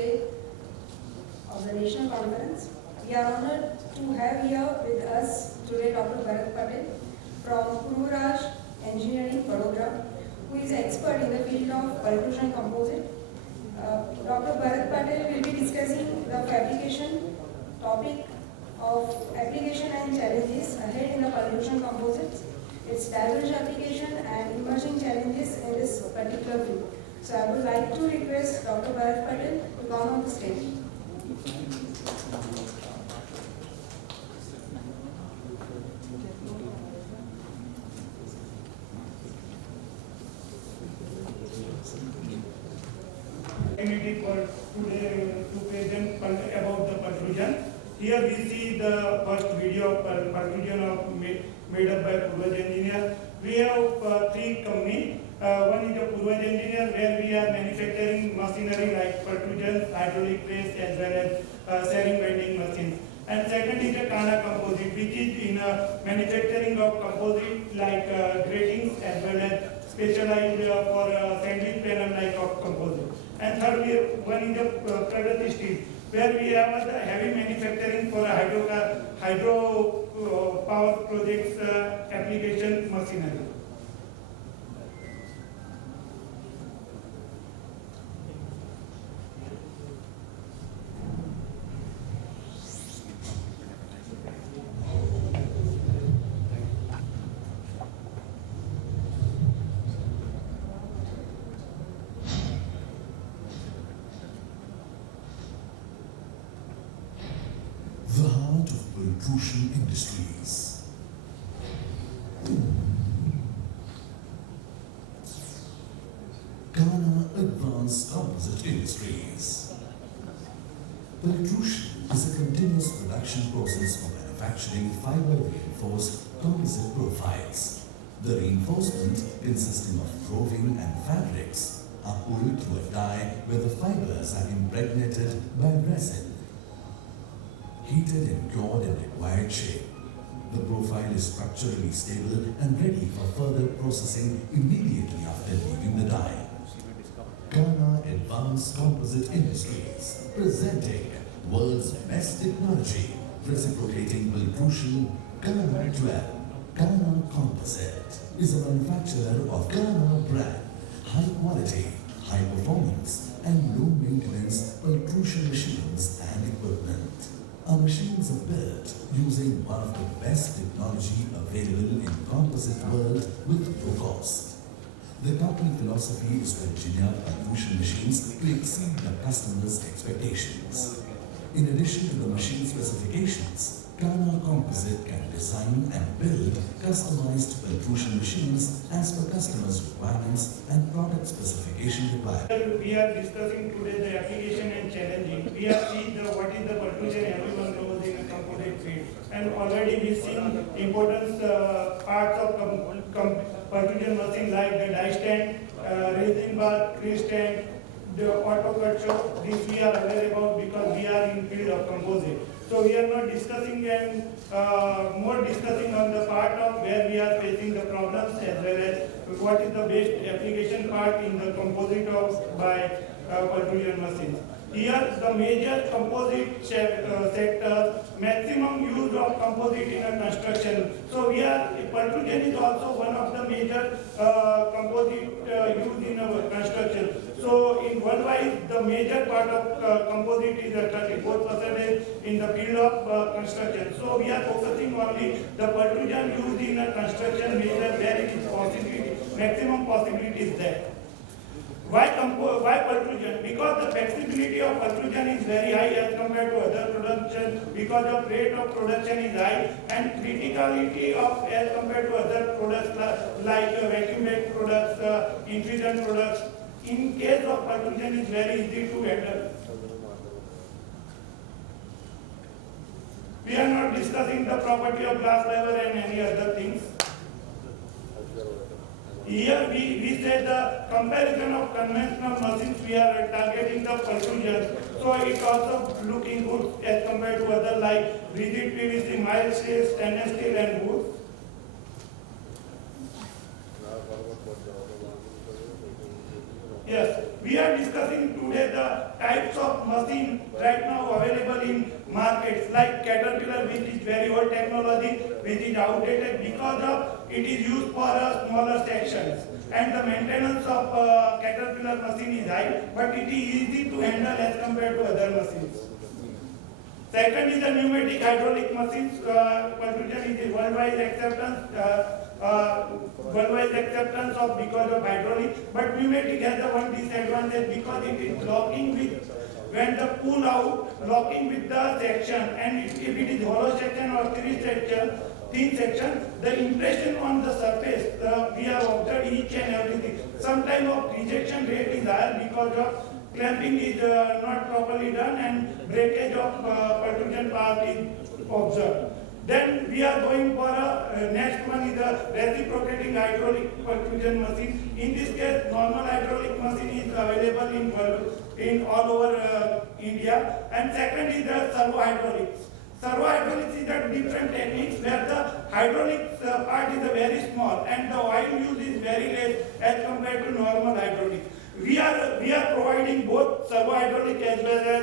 Day of the National Conference. We are honored to have here with us today Dr. Bharat Patel from Pultruded Engineering, Vadodara, who is an expert in the field of pultrusion composite. Dr. Bharat Patel will be discussing the fabrication topic of application and challenges ahead in the pultrusion composites, its diverse application and emerging challenges in this particular field. So I would like to request Dr. Bharat Patel to come on the stage. For today to present about the pultrusion. Here we see the first video of pultrusion made up by Purvaj Engineer. We have three companies. One is the Purvaj Engineer, where we are manufacturing machinery like pultrusion, hydraulic press, as well as sharing bending machines. And second is the Kana Composite, which is in manufacturing of composite like gratings, as well as specialized for sandwich panel like of composite. And third one is the Pultruded steel, where we have the heavy manufacturing for hydro power projects application machinery. The heart of pultrusion industries. Ghana Advanced Composite Industries. Pultrusion is a continuous production process for manufacturing fiber-reinforced composite profiles. The reinforcement, consisting of roving and fabrics, are pulled through a die where the fibers are impregnated by resin. Heated and cured in required shape. The profile is structurally stable and ready for further processing immediately after leaving the die. Ghana Advanced Composite Industries, presenting world's best technology, reciprocating pultrusion. Ghana 12. Ghana Composite is a manufacturer of Ghana brand, high quality, high performance, and low maintenance pultrusion machines and equipment. Our machines are built using one of the best technology available in composite world with low cost. The company philosophy is to engineer pultrusion machines to exceed the customer's expectations. In addition to the machine specifications, Ghana Composite can design and build customized pultrusion machines as per customers' requirements and product specification requirements. We are discussing today the application and challenging. We have seen what is the pultrusion everyone knows in a composite field. And already we see importance parts of pultrusion machine like the die stand, resin bar, crease stand, the auto cut shop. This we are aware about because we are in field of composite. So we are not discussing and more discussing on the part of where we are facing the problems, as well as what is the best application part in the composite of by pultrusion machines. Here the major composite sector, maximum use of composite in a construction. So we are, pultrusion is also one of the major composite used in our construction. So in worldwide, the major part of composite is 34% in the field of construction. So we are focusing only the pultrusion used in a construction major where it is possibility, maximum possibility is there. Why pultrusion? Because the flexibility of pultrusion is very high as compared to other production, because the rate of production is high, and criticality of as compared to other products like vacuum bag products, infusion products. In case of pultrusion is very easy to handle. We are not discussing the property of glass fiber and any other things. Here we say the comparison of conventional machines, we are targeting the pultrusion. So it also looking good as compared to other like rigid PVC, mild steel, stainless steel and wood. Yes, we We are discussing today the types of machine right now available in markets like Caterpillar, which is very old technology, which is outdated because of it is used for smaller sections. And the maintenance of Caterpillar machine is high, but it is easy to handle as compared to other machines. Second is the pneumatic hydraulic machines. Pultruded is worldwide acceptance of because of hydraulic, but pneumatic has the one disadvantage because it is locking with when the pull out locking with the section, and if it is hollow section or thin section, the impression on the surface we have observed each and everything. Sometimes of rejection rate is higher because of clamping is not properly done and breakage of Pultruded part is observed. Then we are going for a next one is a reciprocating hydraulic Pultruded machine. In this case, normal hydraulic machine is available in all over India. And second is the servo hydraulics. Servo hydraulics is a different techniques where the hydraulic part is very small and the oil use is very less as compared to normal hydraulics. We are providing both servo hydraulic as well as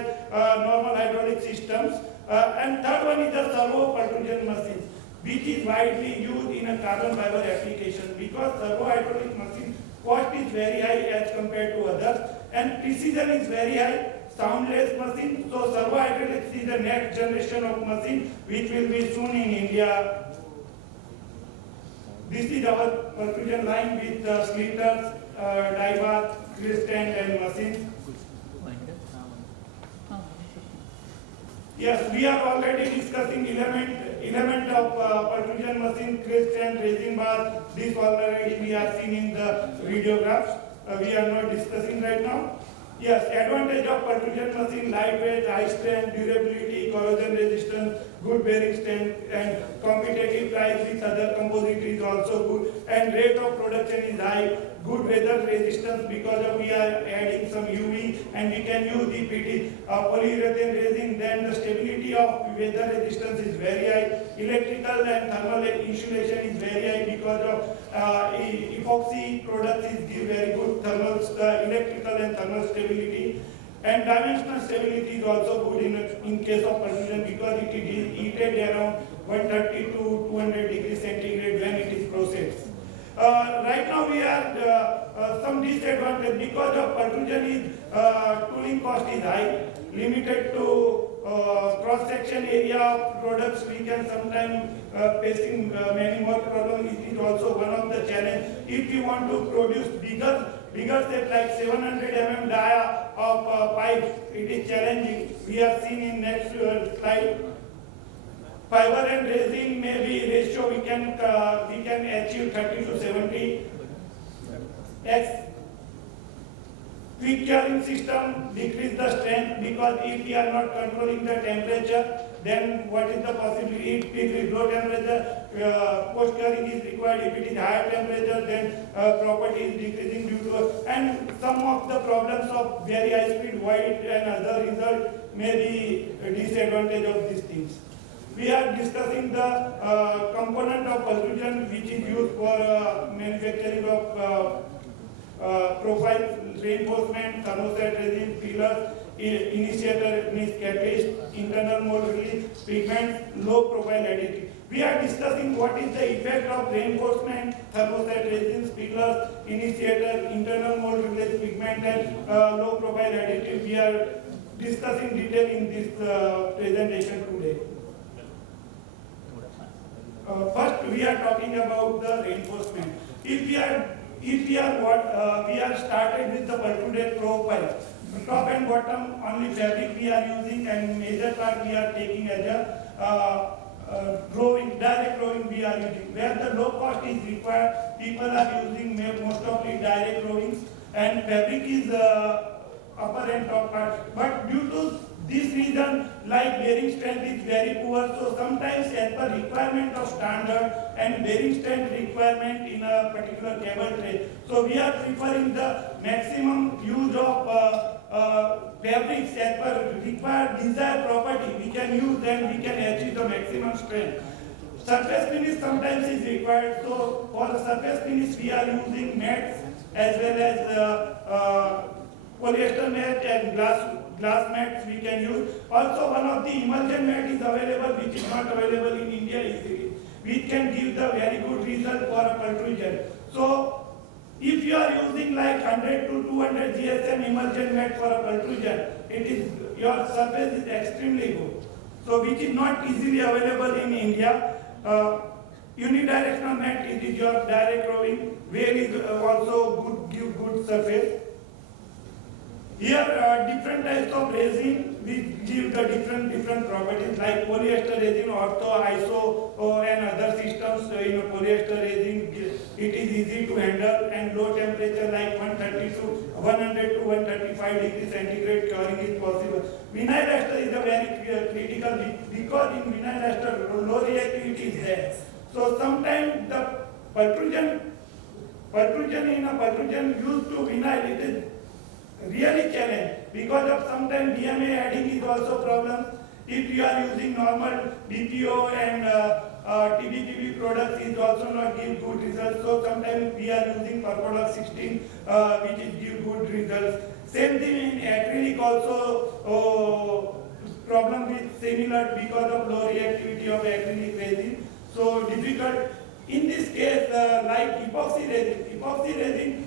normal hydraulic systems. And third one is the servo Pultruded machines, which is widely used in a carbon fiber application because servo hydraulic machine cost is very high as compared to others and precision is very high. Soundless machine, so servo hydraulics is the next generation of machine which will be soon in India. This is our Pultruded line with splitters, die bar, grease stand and machines. Yes, we are already discussing element of Pultruded machine, grease stand, raising bar. This already we are seeing in the videographs. We are not discussing right now. Yes, advantage of Pultruded machine: lightweight, high strength, durability, corrosion resistance, good bearing strength, and competitive price with other composite is also good. And rate of production is high. Good weather resistance because of we are adding some UV and we can use the PT polyurethane resin. Then the stability of weather resistance is very high. Electrical and thermal insulation is very high because of epoxy products give very good thermal, electrical and thermal stability. And dimensional stability is also good in case of Pultruded because it is heated around 130 to 200 degrees centigrade when it is processed. Right now we are some disadvantage because of Pultruded is tooling cost is high, limited to cross section area of products. We can sometimes facing many more problems. It is also one of the challenge. If you want to produce bigger set like 700 mm dia of pipes, it is challenging. We are seeing in next slide. Fiber and resin maybe ratio we can achieve 30 to 70. X. Quick curing system decrease the strength because if we are not controlling the temperature, then what is the possibility? If it is low temperature, post curing is required. If it is higher temperature, then property is decreasing due to and some of the problems of very high speed void and other result may be a disadvantage of these things. We are discussing the component of Pultruded which is used for manufacturing of profile reinforcement, thermoset resin, pillars, initiator means catalyst, internal mold release, pigment, low profile additive. We are discussing what is the effect of reinforcement, thermoset resins, pillars, initiator, internal mold release, pigment and low profile additive. We are discussing detail in this presentation today. First, we are talking about the reinforcement. If we are started with the Pultruded profile, top and bottom only fabric we are using, and major part we are taking as a drawing, direct drawing we are using. Where the low cost is required, people are using most of the direct drawings, and fabric is upper and top part. But due to this reason, like bearing strength is very poor, so sometimes as per requirement of standard and bearing strength requirement in a particular cable tray. So we are preferring the maximum use of fabrics as per required desired property. We can use them, we can achieve the maximum strength. Surface finish sometimes is required, so for the surface finish we are using mats as well as polyester mat and glass mats we can use. Also, one of the emulsion mat is available, which is not available in India easily, which can give the very good result for a pultrusion. So, if you are using like 100 to 200 GSM emulsion mat for a pultrusion, your surface is extremely good. So, which is not easily available in India. Unidirectional mat, it is your direct rowing, where is also good, give good surface. Here different types of resin which give the different properties, like polyester resin, ortho, iso and other systems. In polyester resin, it is easy to handle, and low temperature like 100 to 135 degrees centigrade curing is possible. Vinyl ester is a very critical, because in vinyl ester low reactivity is there. So sometimes the pultrusion in a pultrusion used to vinyl, it is really challenge, because of sometimes DMA adding is also problem. If you are using normal BPO and TBPB products, is also not give good results. So sometimes we are using Percodox 16, which is give good results. Same thing in acrylic also, problem with similar because of low reactivity of acrylic resin. So difficult. In this case, like epoxy resin,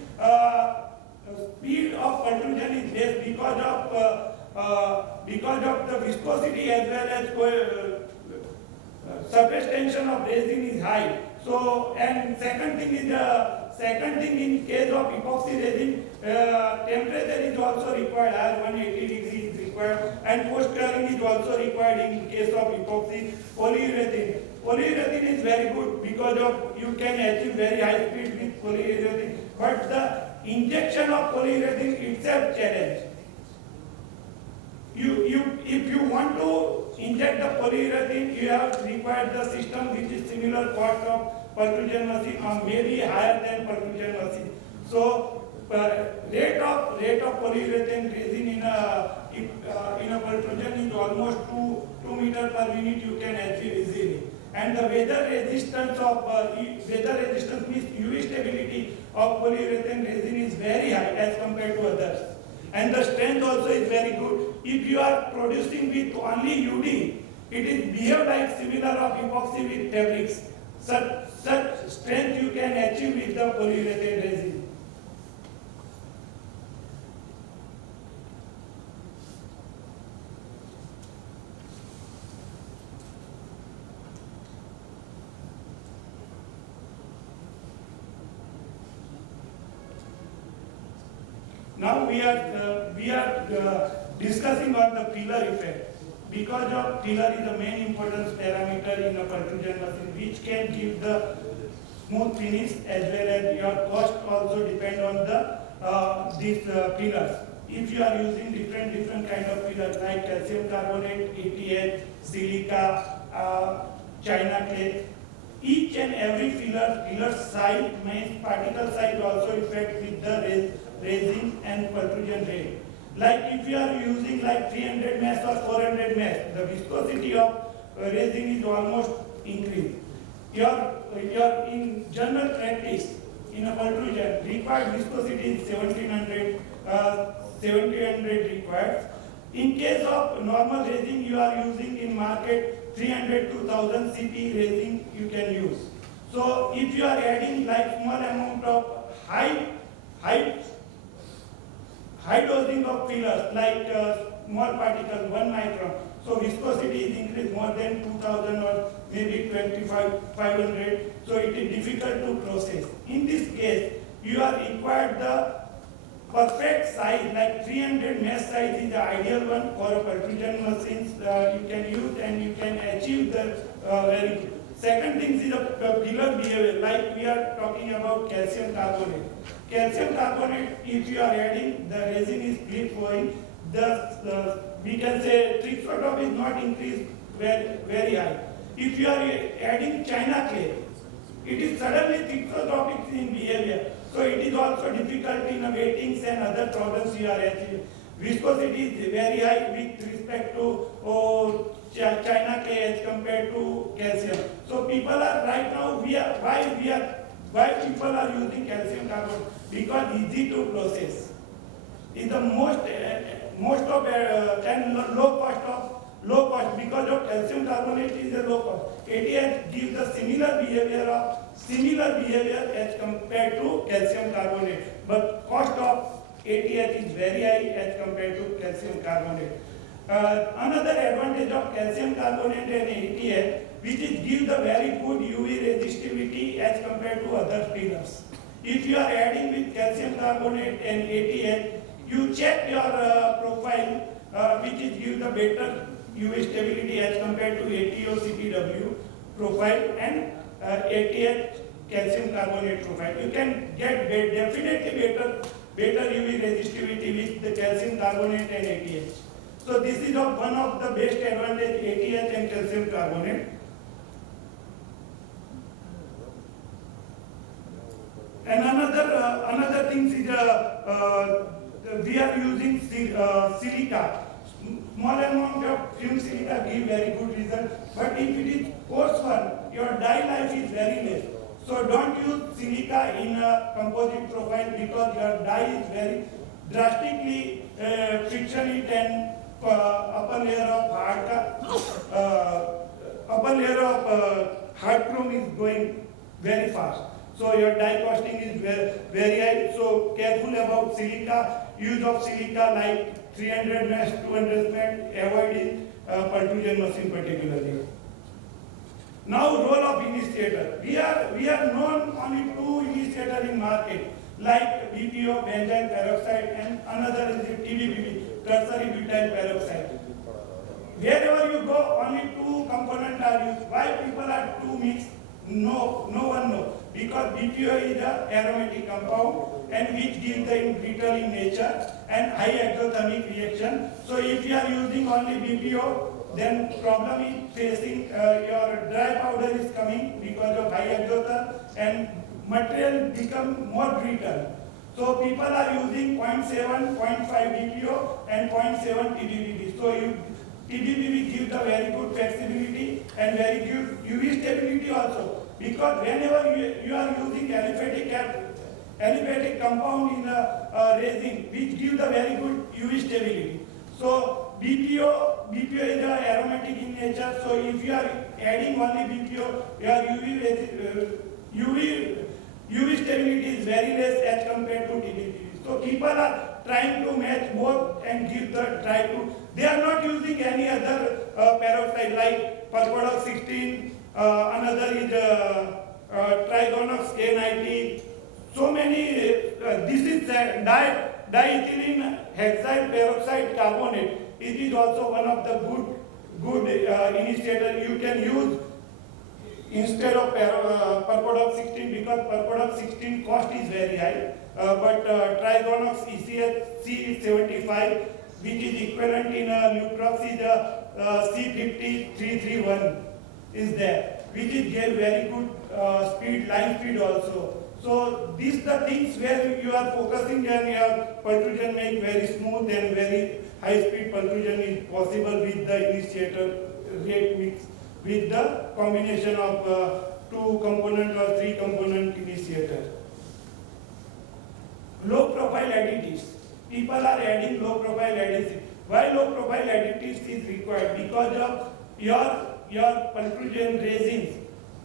speed of pultrusion is less because of the viscosity as well as surface tension of resin is high. So, and second thing in case of epoxy resin, temperature is also required, as 180 degrees is required, and post curing is also required in case of epoxy. Polyurethane is very good because of you can achieve very high speed with polyurethane, but the injection of polyurethane itself challenge. If you want to inject the polyurethane, you have required the system which is similar cost of pultrusion machine or maybe higher than pultrusion machine. So rate of polyurethane resin in a pultrusion is almost 2 meters per minute you can achieve easily. And the weather resistance means UV stability of polyurethane resin is very high as compared to others. And the strength also is very good. If you are producing with only UD, it is behave like similar of epoxy with fabrics. Such strength you can achieve with the polyurethane resin. Now we are discussing on the pillar effect, because of pillar is the main importance parameter in a pultrusion machine, which can give the smooth finish as well as your cost also depend on the these pillars. If you are using different kind of pillars like calcium carbonate, ATH, silica, China clay, each and every pillar size, means particle size also affect with the resin and pultrusion rate. Like if you are using like 300 mesh or 400 mesh, the viscosity of resin is almost increased. Your in general practice in a pultrusion required viscosity is 1700 required. In case of normal resin, you are using in market 300 to 1000 CP resin you can use. So if you are adding like small amount of high dosing of fillers like small particle 1 micron, so viscosity is increased more than 2000 or maybe 2500, so it is difficult to process. In this case, you are required the perfect size, like 300 mesh size is the ideal one for a pultrusion machines you can use and you can achieve the very good. Second thing is the pillar behavior, like we are talking about calcium carbonate. Calcium carbonate, if you are adding, the resin is free flowing, we can say tricksotop is not increased very high. If you are adding China clay, it is suddenly tricksotopic in behavior. So it is also difficult in weightings and other problems you are achieving. Viscosity is very high with respect to China clay as compared to calcium. So people are right now, why people are using calcium carbonate? Because easy to process. is the most of and low cost because of calcium carbonate is a low cost. ATH gives the similar behavior as compared to calcium carbonate, but cost of ATH is very high as compared to calcium carbonate. Another advantage of calcium carbonate and ATH, which is give the very good UV resistivity as compared to other fillers. If you are adding with calcium carbonate and ATH, you check your profile, which is give the better UV stability as compared to ATO CTW profile and ATH calcium carbonate profile. You can get definitely better UV resistivity with the calcium carbonate and ATH. So this is one of the best advantage ATH and calcium carbonate. And another thing is we are using silica. Small amount of fume silica give very good result, but if it is coarse one, your dye life is very less. So don't use silica in a composite profile because your dye is very drastically friction it and upper layer of hard chrome is going very fast. So your die costing is very high. So careful about silica. Use of silica like 300 mesh, 200 mesh, avoid in Pultruded machine particularly. Now role of initiator. We are known only two initiators in market like BPO, benzene peroxide, and another is TBPP, tertiary butyl peroxide. Wherever you go, only two components are used. Why people are two mixed? No one knows. Because BPO is an aromatic compound and which gives the brittle in nature and high exothermic reaction. So if you are using only BPO, then problem is facing your dry powder is coming because of high exotherm and material become more brittle. So people are using 0.7, 0.5 BPO and 0.7 TBPP. So TBPP gives the very good flexibility and very good UV stability also. Because whenever you are using aliphatic compound in a resin, which gives the very good UV stability. So BPO is aromatic in nature. So if you are adding only BPO, your UV stability is very less as compared to TBPP. So people are trying to match both and give the try to. They are not using any other peroxide like Percodox 16. Another is Trigonox K90. So many. This is diethylene hexyl peroxide carbonate. It is also one of the good initiator you can use instead of Percodox 16 because Percodox 16 cost is very high. But Trigonox CINC2023, which is equivalent in Luprox is C50331 is there, which is gave very good line speed also. So these the things where you are focusing and your pultrusion make very smooth and very high speed pultrusion is possible with the initiator rate mix with the combination of two component or three component initiator. Low profile additives. People are adding low profile additives. Why low profile additives is required? Because of your pultrusion resins.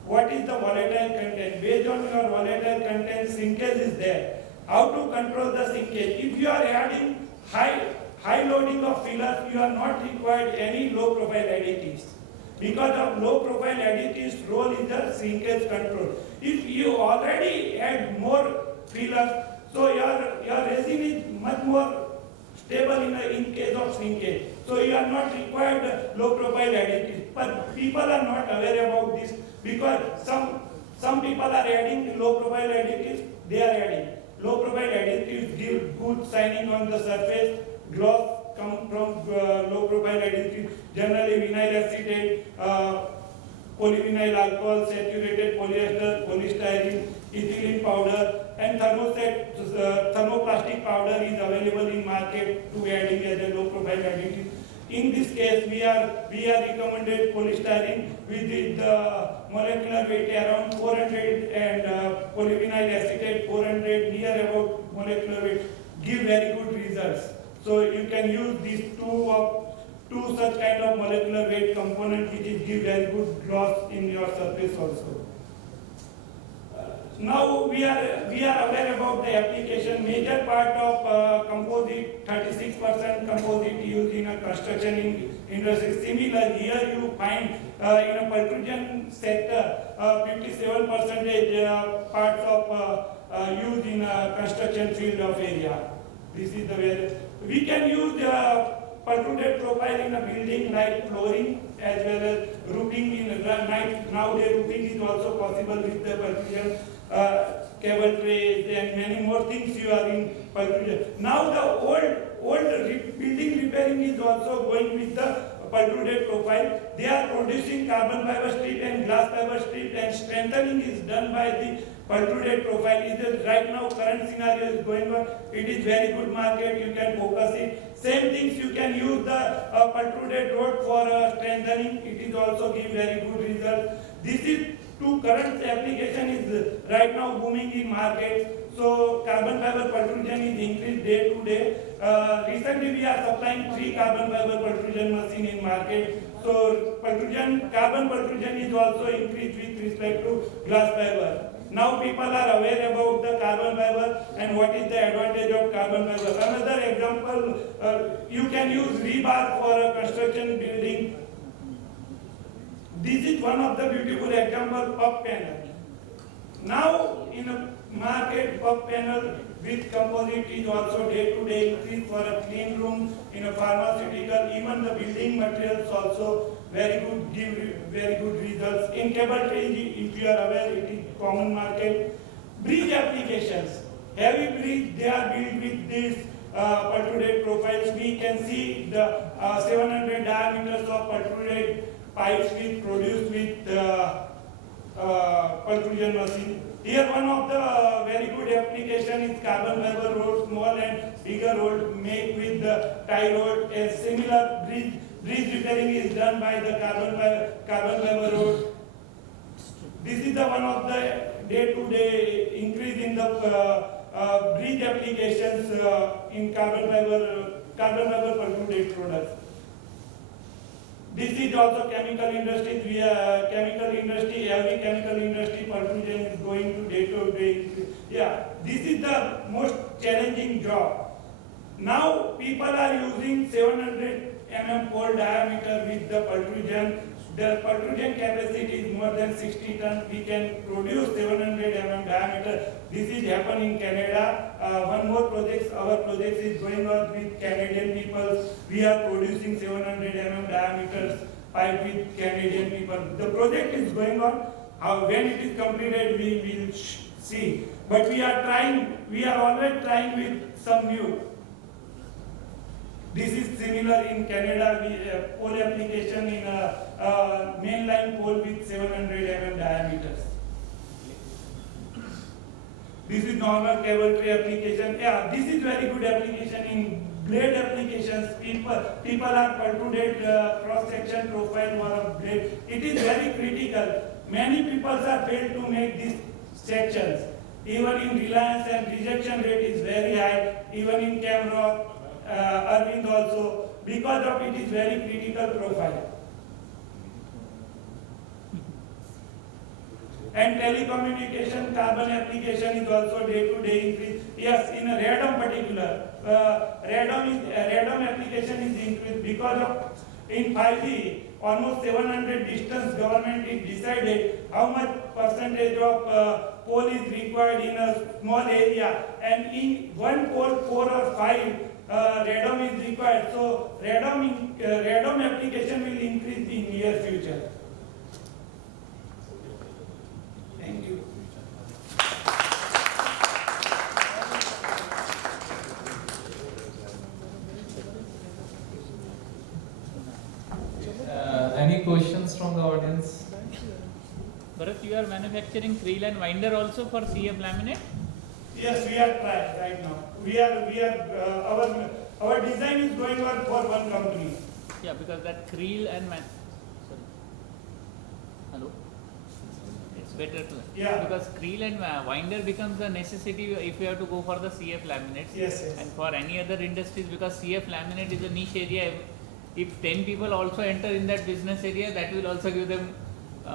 What is the volatile content? Based on your volatile content, shrinkage is there. How to control the shrinkage? If you are adding high loading of fillers, you are not required any low profile additives. Because of low profile additives, role is the shrinkage control. If you already add more fillers, so your resin is much more stable in case of shrinkage. So you are not required low profile additives. But people are not aware about this because some people are adding low profile additives. They are adding low profile additives give good shining on the surface. Gloss come from low profile additives. Generally vinyl acetate, polyvinyl alcohol, saturated polyester, polystyrene, ethylene powder, and thermoplastic powder is available in market to adding as a low profile additive. In this case, we are recommended polystyrene with the molecular weight around 400 and polyvinyl acetate 400 near about molecular weight give very good results. So you can use these two such kind of molecular weight component which is give very good gloss in your surface also. Now we are aware about the application. Major part of composite, 36% composite used in a construction industry. Similar here you find in a pultruded sector 57% parts of used in a construction field of area. This is the way we can use pultruded profile in a building like flooring as well as roofing in night. Nowadays roofing is also possible with the pultruded cable trays and many more things you are in pultruded. Now the old building repairing is also going with the pultruded profile. They are producing carbon fiber strip and glass fiber strip, and strengthening is done by the pultruded profile. It is right now current scenario is going on. It is very good market. You can focus it. Same things you can use the pultruded rod for strengthening. It is also give very good result. This is two current application is right now booming in market. So carbon fiber pultrusion is increased day to day. Recently we are supplying 3 carbon fiber pultrusion machine in market. So carbon pultrusion is also increased with respect to glass fiber. Now people are aware about the carbon fiber and what is the advantage of carbon fiber. Another example, you can use rebar for a construction building. This is one of the beautiful example, puff panel. Now in a market, puff panel with composite is also day to day increase for a clean room, in a pharmaceutical, even the building materials also very good, give very good results. In cable tray, if you are aware, it is common market. Bridge applications, heavy bridge, they are built with this pultruded profiles. We can see the 700 diameters of pultruded pipes produced with pultrusion machine. Here one of the very good application is carbon fiber rod, small and bigger rod made with the tie rod. A similar bridge repairing is done by the carbon fiber rod. This is the one of the day-to-day increase in the bridge applications in carbon fiber pultruded products. This is also chemical industry. Every chemical industry pultrusion is going to day. Yeah, this is the most challenging job. Now people are using 700 mm pole diameter with the pultrusion. The pultrusion capacity is more than 60 tons. We can produce 700 mm diameter. This is happen in Canada. One more project, our project is going on with Canadian people. We are producing 700 mm diameters pipe with Canadian people. The project is going on. When it is completed, we will see. But we are always trying with some new. This is similar in Canada, pole application in a mainline pole with 700 mm diameters. This is normal cable tray application. Yeah, this is very good application in blade applications. People are pultruded cross section profile for a blade. It is very critical. Many people are failed to make these sections. Even in Reliance and rejection rate is very high. Even in Camrock, Arvind also, because of it is very critical profile. And telecommunication carbon application is also day-to-day increase. Yes, in a radom particular, radom application is increased because of in 5G almost 700 distance government is decided how much percentage of pole is required in a small area, and in one pole 4 or 5 radom is required. So radom application will increase in near future. Thank you. Any questions from the audience? Bharat, you are manufacturing creel and winder also for CF laminate? Yes, we are trying right now. Our design is going on for one company. Yeah, because that creel and sorry. Hello. Okay, better to. Yeah. Because creel and winder becomes a necessity if you have to go for the CF laminates. Yes, yes. And for any other industries, because CF laminate is a niche area. If 10 people also enter in that business area, that will also give them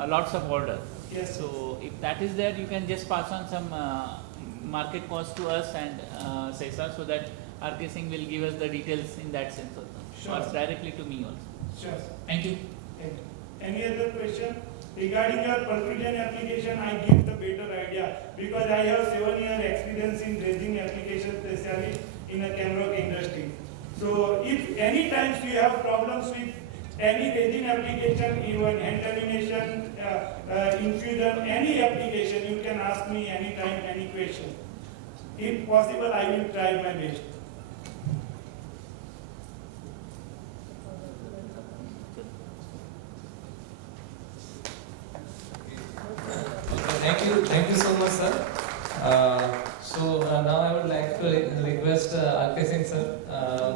lots of order. Yes. So if that is there, you can just pass on some market cost to us and CECA, so that RK Singh will give us the details in that sense also. Sure. Or directly to me also. Sure. Thank you. Thank you. Any other question? Regarding your Pultruded application, I give the better idea because I have 7-year experience in resin application, especially in a camera industry. So if any times you have problems with any resin application, even hand lamination, infusion, any application, you can ask me anytime, any question. If possible, I will try my best. Thank you so much, sir. So now I would like to request RK Singh sir